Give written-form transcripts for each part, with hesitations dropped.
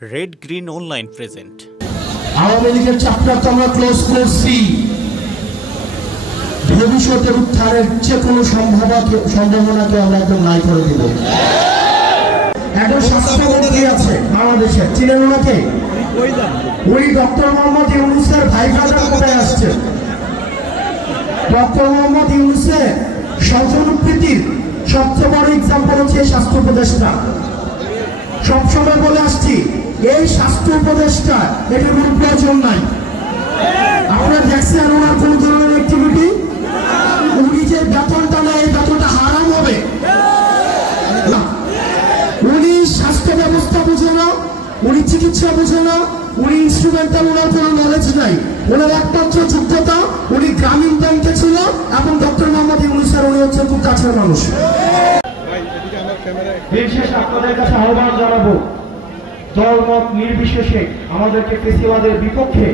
Red green online present. Awami লীগের চ্যাপ্টারটা আমরা ক্লোজ করছি। ভবিষ্যতের উত্থানের যে কোনো সম্ভাবনাকে আমরা একদম নাই করে দিব। একজন স্বাস্থ্যমন্ত্রী আছে বাংলাদেশে, চিনেন ওনাকে? উনি ডক্টর মোহাম্মদ ইউনূসের ভাই ব্রাদার কোথায় আসছে। ডক্টর মোহাম্মদ ইউনূসের স্বজনপ্রীতির সবচেয়ে বড় এক্সাম্পল হচ্ছে স্বাস্থ্য উপদেষ্টা। সবসময় বলে আসছি, এই স্বাস্থ্য উপদেষ্টা এটার কোনো প্রয়োজন নাই। আপনারা দেখছেন ওনার কোন ধরনের অ্যাক্টিভিটি? উনি যে বেতনটা নেয় এই বেতনটা হারাম হবে না। উনি স্বাস্থ্য ব্যবস্থা বুঝে না, উনি চিকিৎসা বুঝে না, উনি ইনস্ট্রুমেন্টাল, ওনার কোনো নলেজ নাই। ওনার একমাত্র যোগ্যতা উনি গ্রামীণ ব্যাংকে ছিল এবং ডক্টর মোহাম্মদ ইউনূসের উনি হচ্ছে খুব কাছের মানুষ। বিশেষ আপনাদের কাছে আহ্বান জানাবো, দলমত নির্বিশেষে আমাদেরকে ফেসিবাদের বিপক্ষে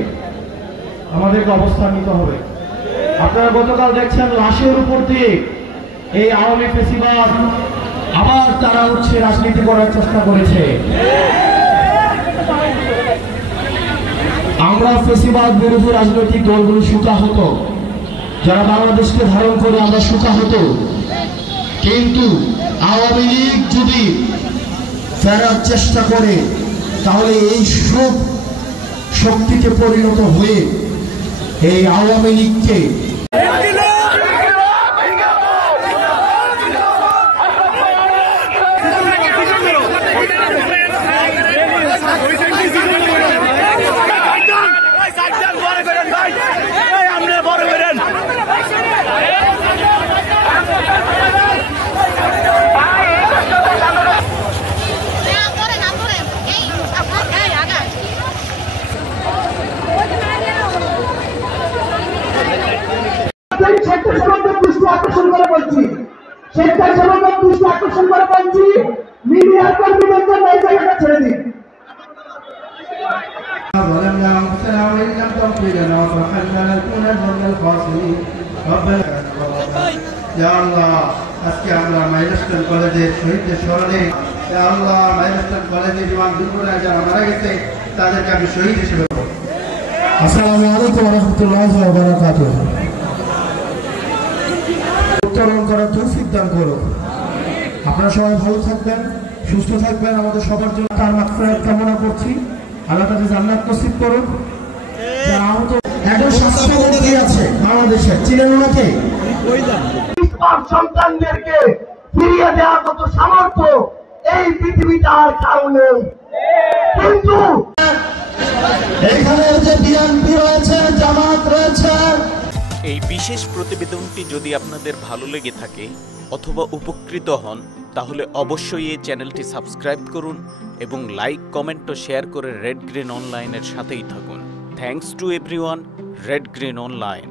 আমাদেরকে অবস্থান নিতে হবে। আপনারা গতকাল দেখছেন লাশের উপর দিয়ে এই আওয়ামী ফেসিবাদ আবার তারা হচ্ছে রাজনীতি করার চেষ্টা করেছে। আমরা ফেসিবাদ বিরোধী রাজনৈতিক দলগুলো সুতা হতো, যারা বাংলাদেশকে ধারণ করে আমরা সুতা হতো। কিন্তু আওয়ামী লীগ যদি ফেরার চেষ্টা করে তাহলে এই সব শক্তিতে পরিণত হয়ে এই আওয়ামী লীগকে আকর্ষণ করে বলছি, স্বেচ্ছাসেবকের দৃষ্টি আকর্ষণ করে বলছি, মিডিয়ার কর্মীদেরকে এই জায়গাটা ছেড়ে দিন। আজকে আমরা মাইলস্টোন কলেজের শহীদদের স্মরণে আল্লাহ মাইলস্টোন কলেজের জীবন দুর্ঘটনায় যারা মারা গেছে তাদেরকে আমি শহীদ হিসেবে। আসসালামু আলাইকুম ওয়া রাহমাতুল্লাহি ওয়া বারাকাতুহু। উত্তরণ করার তৌফিক দান করো। আপনারা সবাই ভালো থাকবেন, সুস্থ থাকবেন। আমাদের সবার জন্য তার মাগফিরাত কামনা করছি। আল্লাহ তাআলা জান্নাত নসিব করুন। আহত একজন স্বাস্থ্যমন্ত্রী আছে বাংলাদেশে, চিনেন ওনাকে? সন্তানদেরকে ফিরিয়ে দেওয়ার মতো সামর্থ্য এই পৃথিবীতে আর কারো নেই। কিন্তু এখানে যে বিএনপি রয়েছে, জামাত রয়েছে। এই বিশেষ প্রতিবেদনটি যদি আপনাদের ভালো লেগে থাকে অথবা উপকৃত হন তাহলে অবশ্যই এই চ্যানেলটি সাবস্ক্রাইব করুন এবং লাইক, কমেন্ট ও শেয়ার করে রেড গ্রিন অনলাইনের সাথেই থাকুন। Thanks to everyone. Red green online.